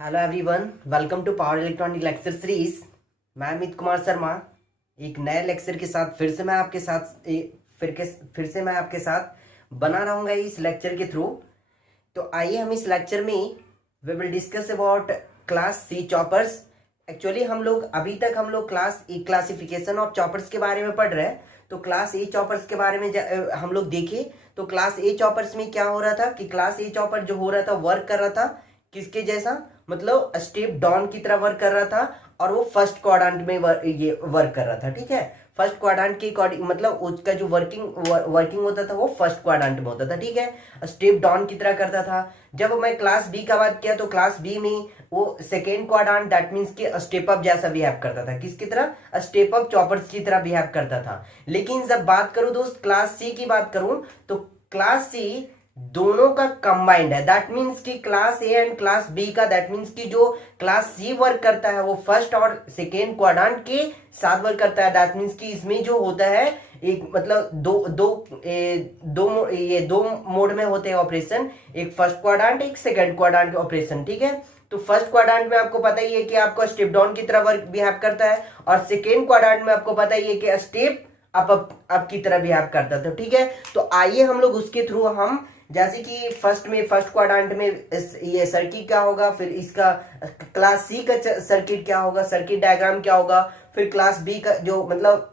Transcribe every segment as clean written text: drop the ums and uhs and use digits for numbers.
Hello everyone, welcome to power electronic lecture series. मैं अमित कुमार शर्मा एक नए लेक्चर के साथ फिर से मैं आपके साथ बना रहूँगा इस लेक्चर के थ्रू। तो आइए हम इस लेक्चर में we will discuss about class C choppers. Actually अभी तक हम लोग क्लासिफिकेशन ऑफ चॉपर्स के बारे में पढ़ रहे हैं। तो क्लास ए चॉपर्स के बारे में हम लोग देखें तो क्लास ए चॉपर्स में क्या हो रहा था कि क्लास ए चॉपर जो हो रहा था वर्क कर रहा था किसके जैसा, मतलब स्टेप डाउन की तरह वर्क कर रहा था और वो फर्स्ट क्वाड्रेंट में ये वर्क कर रहा था। ठीक है, फर्स्ट क्वाड्रेंट के अकॉर्डिंग मतलब उसका जो वर्किंग होता था वो फर्स्ट क्वाड्रेंट में होता था। ठीक है, स्टेप डाउन की तरह करता था। जब मैं क्लास बी का बात किया तो क्लास बी में वो सेकेंड क्वाड्रेंट दैट मीन्स कि स्टेप अप जैसा बिहेव करता था। किसकी तरह? स्टेप अप चॉपर्स की तरह बिहेव करता था। लेकिन जब बात करूं दोस्त क्लास सी की बात करूं तो क्लास सी दोनों का कंबाइंड है। दैट मीन्स कि class A and class B का दैट मीन्स कि जो क्लास सी वर्क करता है वो फर्स्ट और सेकेंड क्वाड्रेंट के साथ वर्क करता है। दैट मीन्स कि इसमें जो होता है एक मतलब दो मोड में होते हैं ऑपरेशन, एक फर्स्ट क्वाड्रेंट एक सेकेंड क्वाड्रेंट ऑपरेशन। ठीक है, तो फर्स्ट क्वाड्रेंट में आपको पता ही है कि आपको स्टेप डाउन की तरह वर्क बिहेव करता है और सेकेंड क्वाड्रेंट में आपको पता ही है कि स्टेप अप की तरह बिहेव करता था। ठीक है, तो आइए हम लोग उसके थ्रू हम जैसे कि फर्स्ट क्वाड्रेंट में ये सर्किट क्या होगा, फिर इसका क्लास सी का सर्किट क्या होगा, सर्किट डायग्राम क्या होगा, फिर क्लास बी का जो मतलब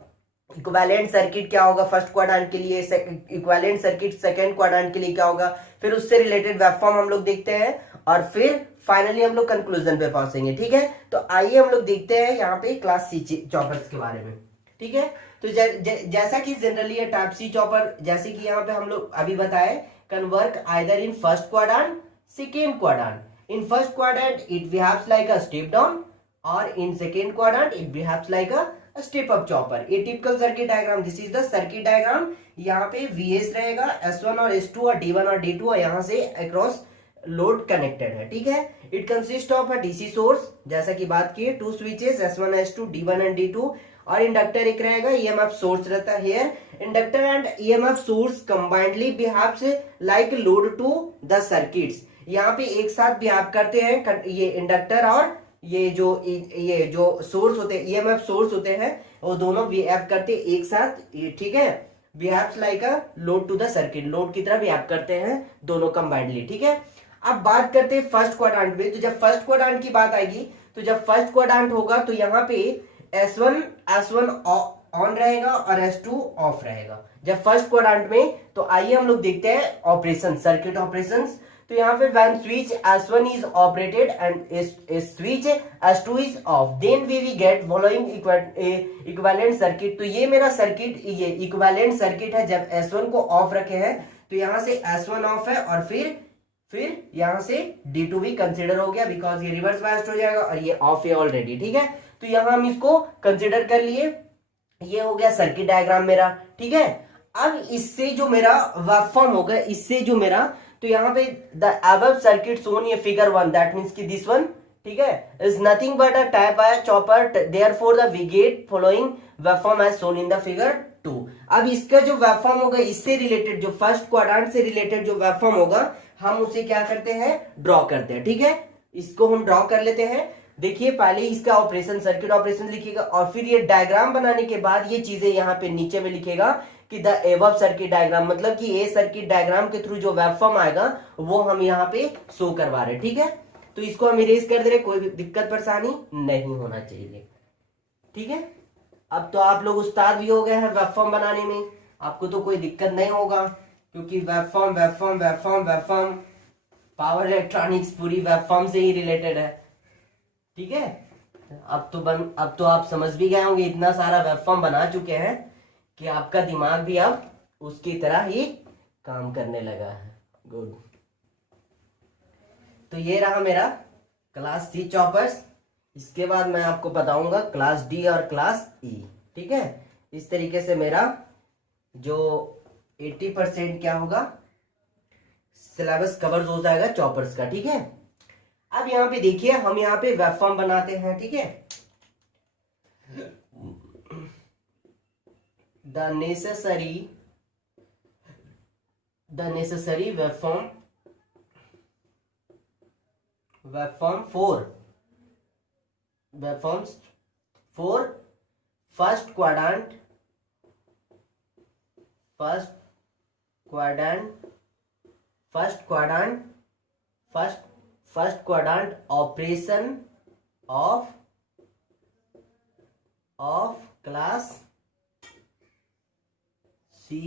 इक्विवेलेंट सर्किट क्या होगा फर्स्ट क्वाड्रेंट के लिए, इक्विवेलेंट सर्किट सेकंड क्वाड्रेंट के लिए क्या होगा, फिर उससे रिलेटेड वेवफॉर्म हम लोग देखते हैं और फिर फाइनली हम लोग कंक्लूजन पे पहुंचेंगे। ठीक है, तो आइए हम लोग देखते हैं यहाँ पे क्लास सी चॉपर्स के बारे में। ठीक है, तो जैसा कि जनरली ये टाइप सी चॉपर जैसे कि यहाँ पे हम लोग अभी बताए can work either in first quadrant, second quadrant. In first quadrant, it behaves like a step down, or in second quadrant, it behaves like a step up chopper. A typical circuit diagram. This is the circuit diagram. यहाँ पे Vs रहेगा, S1 और S2 और D1 और D2 और यहाँ से across load connected है। ठीक है, it consist of a DC source जैसा कि बात की two switches S1 S2 D1 and D2 और इंडक्टर एक रहेगा, ईएमएफ सोर्स रहता है here. Inductor and EMF source combinedly behaves like load to the circuits. यहाँ पे एक साथ बिहेव करते हैं ये इंडक्टर और ये जो सोर्स होते हैं ईएमएफ सोर्स होते हैं वो दोनों बिहेव करते एक साथ। ठीक है, behaves like a load to the circuit, load की तरह बिहेव करते हैं दोनों कंबाइंडली। ठीक है, अब बात करते हैं फर्स्ट क्वाड्रेंट में। तो जब फर्स्ट क्वाड्रेंट की बात आएगी तो जब फर्स्ट क्वाड्रेंट होगा तो यहाँ पे S1 ऑन रहेगा और S2 ऑफ रहेगा जब फर्स्ट क्वाड्रेंट में। तो आइए हम लोग देखते हैं ऑपरेशन, सर्किट ऑपरेशंस। तो यहाँ पे when switch S1 is operated and switch S2 is off then we get following equivalent circuit. तो ये मेरा सर्किट ये इक्विवेलेंट सर्किट है। जब S1 को ऑफ रखे हैं तो यहाँ से S1 ऑफ है और फिर यहां से D2 भी कंसिडर हो गया बिकॉज ये रिवर्स बायस्ड हो जाएगा और ये ऑफ है ऑलरेडी। ठीक है, तो यहां हम इसको कंसिडर कर लिए, ये हो गया सर्किट डायग्राम मेरा। ठीक है, अब इससे जो मेरा वेवफॉर्म होगा इससे जो मेरा तो यहाँ पे द अबव सर्किट शोन ये फिगर 1 दैट मींस कि दिस वन। ठीक है, is nothing but a type I chopper therefore the we get following waveform as shown in the figure 2। अब इसका जो वेवफॉर्म होगा इससे रिलेटेड जो फर्स्ट क्वाड्रेंट से रिलेटेड जो वेवफॉर्म होगा हम उसे क्या करते हैं ड्रॉ करते हैं। ठीक है, इसको हम ड्रॉ कर लेते हैं। देखिए पहले इसका ऑपरेशन सर्किट ऑपरेशन लिखिएगा और फिर ये डायग्राम बनाने के बाद ये चीजें यहाँ पे नीचे में लिखेगा कि द एबव सर्किट डायग्राम, मतलब कि ये सर्किट डायग्राम के थ्रू जो वेवफॉर्म आएगा वो हम यहाँ पे शो करवा रहे हैं। ठीक है, तो इसको हम इरेज कर दे रहे, कोई भी दिक्कत परेशानी नहीं होना चाहिए। ठीक है, अब तो आप लोग उस्ताद भी हो गए हैं वेवफॉर्म बनाने में, आपको तो कोई दिक्कत नहीं होगा क्योंकि वेवफॉर्म पावर इलेक्ट्रॉनिक्स पूरी वेवफॉर्म से ही रिलेटेड है। ठीक है, अब तो आप समझ भी गए होंगे, इतना सारा वेवफॉर्म बना चुके हैं कि आपका दिमाग भी अब उसकी तरह ही काम करने लगा है। गुड, तो ये रहा मेरा क्लास सी चॉपर्स। इसके बाद मैं आपको बताऊंगा क्लास डी और क्लास ई। ठीक है, इस तरीके से मेरा जो 80% क्या होगा सिलेबस कवर हो जाएगा चॉपर्स का। ठीक है, अब यहां पे देखिए हम यहां पे वेवफॉर्म बनाते हैं। ठीक है, the necessary waveform webform webforms for first quadrant first quadrant first quadrant operation of class C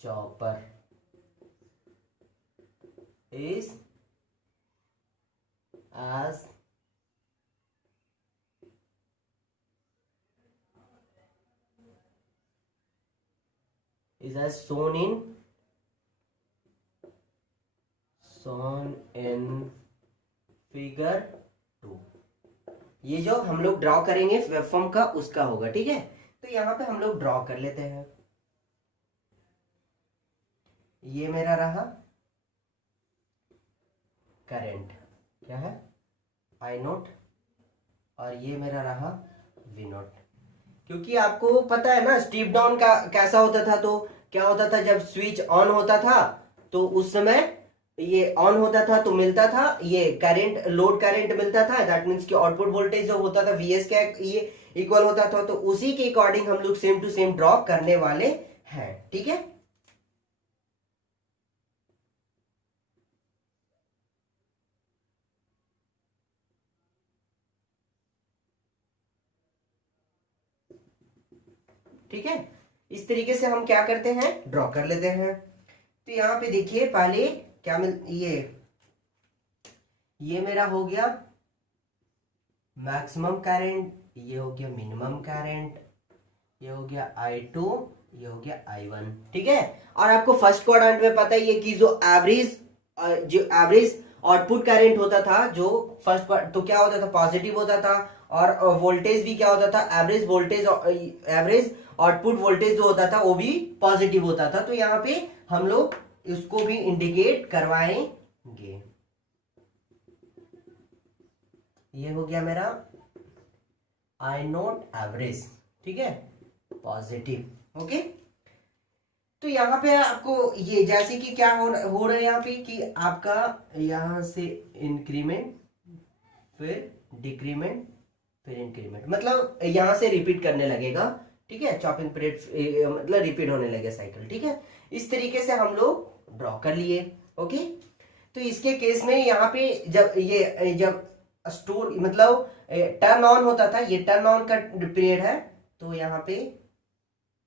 chopper is as shown in figure 2। ये जो हम लोग ड्रॉ करेंगे वेबफॉर्म का उसका होगा, ठीक है। तो यहां पे हम लोग ड्रॉ कर लेते हैं। ये मेरा रहा करंट, क्या है आई नोट, और ये मेरा रहा वी नोट। क्योंकि आपको पता है ना स्टेप डाउन का कैसा होता था, तो क्या होता था जब स्विच ऑन होता था तो उस समय ये ऑन होता था तो मिलता था ये करंट, लोड करंट मिलता था। दैट मीन्स कि आउटपुट वोल्टेज जो होता था वीएस का ये इक्वल होता था। तो उसी के अकॉर्डिंग हम लोग सेम टू सेम ड्रॉ करने वाले हैं, ठीक है। ठीक है, इस तरीके से हम क्या करते हैं, ड्रॉ कर लेते हैं। तो यहां पे देखिए पहले क्या ये मेरा हो गया मैक्सिमम करंट, ये हो गया मिनिमम करंट, ये हो गया I2, ये हो गया I1, ठीक है। और आपको फर्स्ट क्वाड्रेंट में पता ही है कि जो एवरेज आउटपुट करंट होता था जो फर्स्ट, तो क्या होता था पॉजिटिव होता था, और वोल्टेज भी क्या होता था, एवरेज आउटपुट वोल्टेज जो होता था वो भी पॉजिटिव होता था। तो यहाँ पे हम लोग इसको भी इंडिकेट करवाएंगे। ये हो गया मेरा आई नोट एवरेज, ठीक है, पॉजिटिव, ओके। तो यहाँ पे आपको ये जैसे कि क्या हो रहा है यहाँ पे कि आपका यहां से इंक्रीमेंट फिर डिक्रीमेंट फिर इंक्रीमेंट, मतलब यहां से रिपीट करने लगेगा, ठीक है। चॉपिंग पीरियड मतलब रिपीट होने लगे साइकिल, ठीक है। इस तरीके से हम लोग ड्रॉ कर लिए, ओके। तो इसके केस में यहाँ पे जब स्टोर मतलब टर्न ऑन होता था, ये टर्न ऑन का पीरियड है, तो यहाँ पे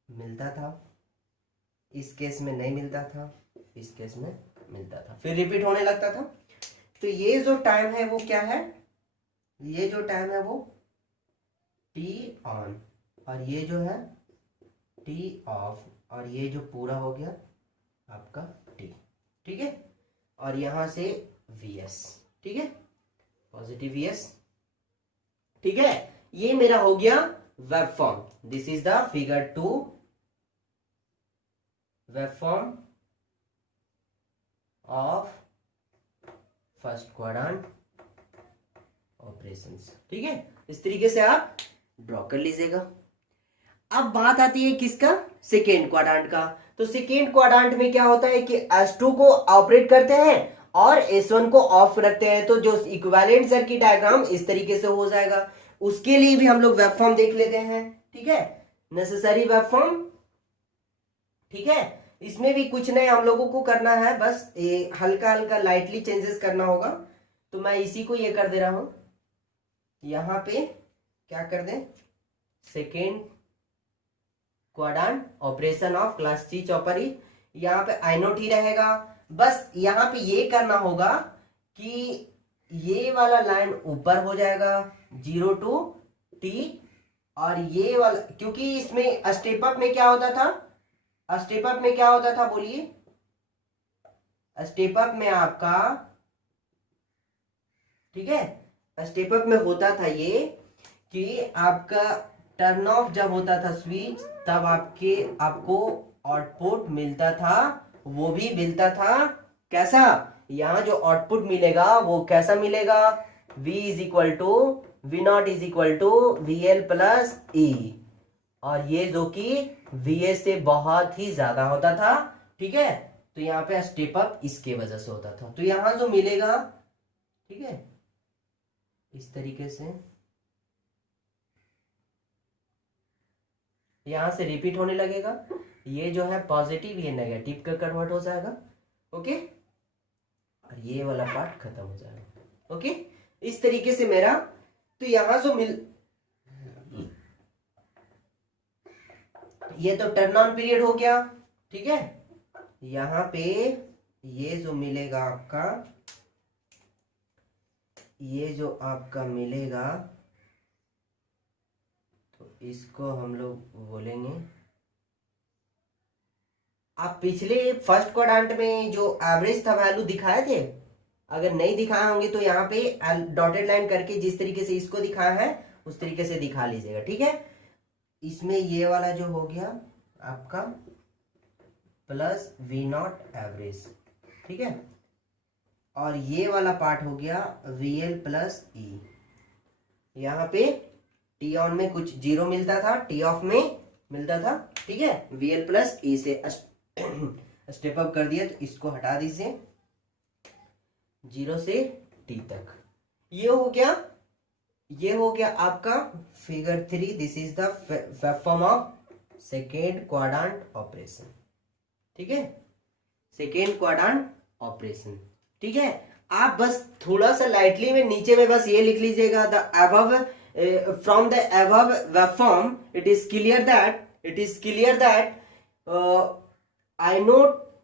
मिलता था, इस केस में नहीं मिलता था, इस केस में मिलता था, फिर रिपीट होने लगता था। तो ये जो टाइम है वो क्या है, ये जो टाइम है वो टी ऑन, और ये जो है टी ऑफ, और ये जो पूरा हो गया आपका टी, ठीक है। और यहां से Vs, ठीक है, पॉजिटिव Vs, ठीक है। ये मेरा हो गया waveform. This is the figure 2 waveform of first quadrant operations, ठीक है। इस तरीके से आप ड्रॉ कर लीजिएगा। अब बात आती है किसका, सेकेंड क्वाड्रेंट का। तो सेकेंड क्वाड्रेंट में क्या होता है कि S2 को ऑपरेट करते हैं और S1 को ऑफ रखते हैं। तो जो इक्विवेलेंट सर्किट डायग्राम इस तरीके से हो जाएगा। उसके लिए भी हम लोग वेबफॉर्म देख लेते हैं, ठीक है, नेसेसरी वेबफॉर्म, ठीक है। इसमें भी कुछ नहीं हम लोगों को करना है, बस ये हल्का हल्का लाइटली चेंजेस करना होगा। तो मैं इसी को ये कर दे रहा हूं, यहां पे क्या कर दें, second quadrant operation of class C chopper ही, यहाँ पे आई नोट ही रहेगा। बस यहाँ पे ये करना होगा कि ये वाला लाइन ऊपर हो जाएगा 0 to t, और ये वाला, क्योंकि इसमें स्टेप अप में क्या होता था, स्टेप अप में क्या होता था बोलिए, स्टेप अप में आपका, ठीक है, स्टेप अप में होता था ये कि आपका टर्न ऑफ जब होता था स्विच, तब आपको आउटपुट मिलता था, वो भी मिलता था कैसा, यहां जो आउटपुट मिलेगा वो कैसा मिलेगा, V is equal to V naught is equal to VL plus E, और ये जो कि VS से बहुत ही ज्यादा होता था, ठीक है। तो यहाँ पे स्टेप अप इसके वजह से होता था। तो यहां जो मिलेगा, ठीक है, इस तरीके से यहां से रिपीट होने लगेगा, ये जो है पॉजिटिव ये नेगेटिव का कन्वर्ट हो जाएगा। ओके, और ये वाला पार्ट खत्म हो जाएगा। ओके, इस तरीके से मेरा, तो यहां जो ये तो टर्न ऑन पीरियड हो गया, ठीक है। यहां पे ये जो मिलेगा आपका, ये जो आपका मिलेगा, तो इसको हम लोग बोलेंगे, आप पिछले फर्स्ट क्वाड्रेंट में जो एवरेज था वैल्यू दिखाए थे, अगर नहीं दिखाए होंगे तो यहाँ पे डॉटेड लाइन करके जिस तरीके से इसको दिखाया है उस तरीके से दिखा लीजिएगा, ठीक है। इसमें ये वाला जो हो गया आपका प्लस वी नॉट एवरेज, ठीक है, और ये वाला पार्ट हो गया वी एल प्लस ई। यहाँ पे टी ऑन में कुछ जीरो मिलता था, टी ऑफ में मिलता था, ठीक है। वी एल प्लस ई से स्टेप अप कर दिया, तो इसको हटा दीजिए, जीरो से टी तक। ये हो गया, ये हो गया आपका figure 3। This is the web form of second quadrant operation, ठीक है, सेकेंड क्वाड्रेंट ऑपरेशन, ठीक है। आप बस थोड़ा सा लाइटली में नीचे में बस ये लिख लीजिएगा, the above from the above web form it is clear that I note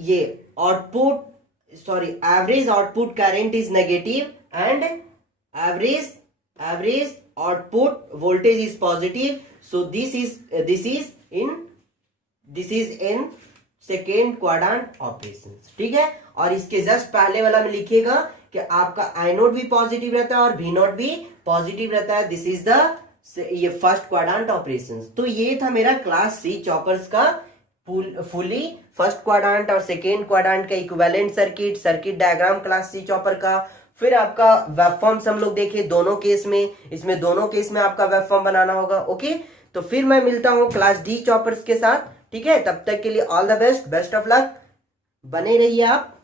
ये output, sorry, average output current is negative and average output voltage is positive, so this is in second quadrant operation, ठीक है। और इसके just पहले वाला में लिखिएगा कि आपका आई नोट भी पॉजिटिव रहता है और भी नोट भी पॉजिटिव रहता है, दिस इज द ये फर्स्ट क्वाड्रेंट ऑपरेशन। तो ये था मेरा क्लास सी चॉपर्स का फुली फर्स्ट क्वाड्रेंट और सेकेंड क्वाड्रेंट का equivalent circuit diagram class C chopper का। फिर आपका वेब फॉर्म्स हम लोग देखे दोनों केस में, इसमें दोनों केस में आपका वेब फॉर्म बनाना होगा। ओके, तो फिर मैं मिलता हूं क्लास डी चॉपर्स के साथ, ठीक है। तब तक के लिए all the best, best of luck, बने रहिए आप।